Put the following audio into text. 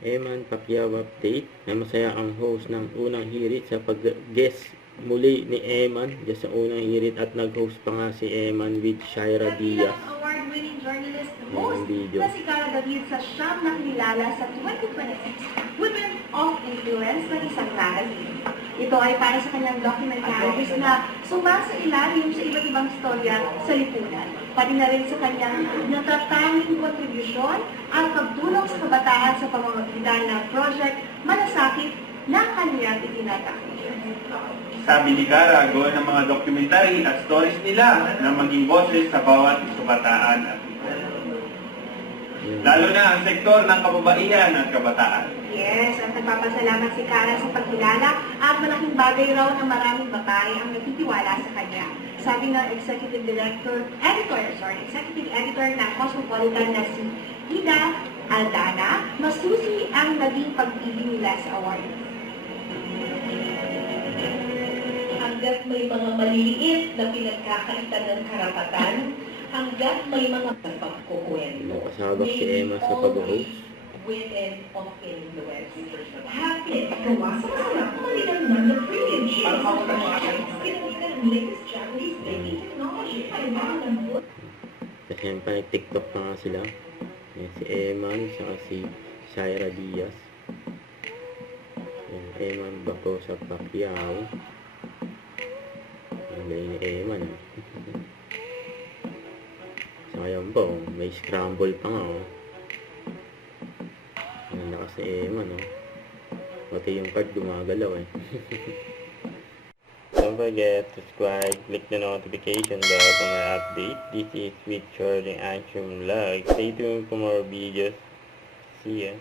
Eman Pacquiao update. Ay masaya ang host ng unang hirit sa pag-guest muli ni Eman sa unang hirit at nag-host pa nga si Eman with Shaira Diaz. Award-winning journalist host na si Cara David sa siyang nakilala sa 2026 Women of Influence ng isang magazine. Ito ay para sa kanyang documentaries na sumasa ilalim sa iba't ibang storya sa lipunan, pati na rin sa kanyang natatanging kontribusyon at pagdulong sa kabataan sa pamamagitan ng Project Malasakit na kanyang itinatakbo. Sabi ni Cara, gawa ng mga documentary at stories nila na maging boses sa bawat kabataan at lalo na ang sektor ng kababaihan at kabataan. Yes, at nagpapasalamat si Cara sa pagkilala at malaking bagay raw na maraming babae ang nagtitiwala sa kanya. Sabi ng Executive Editor ng Cosmopolitan na si Ida Aldana, masusi ang naging pagpili nila sa award. Hanggat may mga maliliit na pinagkakaitan ng karapatan, hanggat may mga pagkukwento. Nakasabak si Emma sa pag-host. Women of influence. Happy, gawa sa masarap, malilang man na brilliant shades of fashion. Kinamitan ng latest Japanese baby technology ay mga nambot. Kasi siyempre nag-TikTok pa nga sila. Yan, si Eman, saka si Shaira Diaz. Yan, Eman Baco sa Pacquiao. Ang galing ni Eman. Saka yan po, may scramble pa nga. Ang lakas ni Eman. Pati yung card gumagalaw Don't forget to subscribe, click the notification bell for my update. This is with Charlie Anshum Vlog. Stay tuned for more videos. See ya.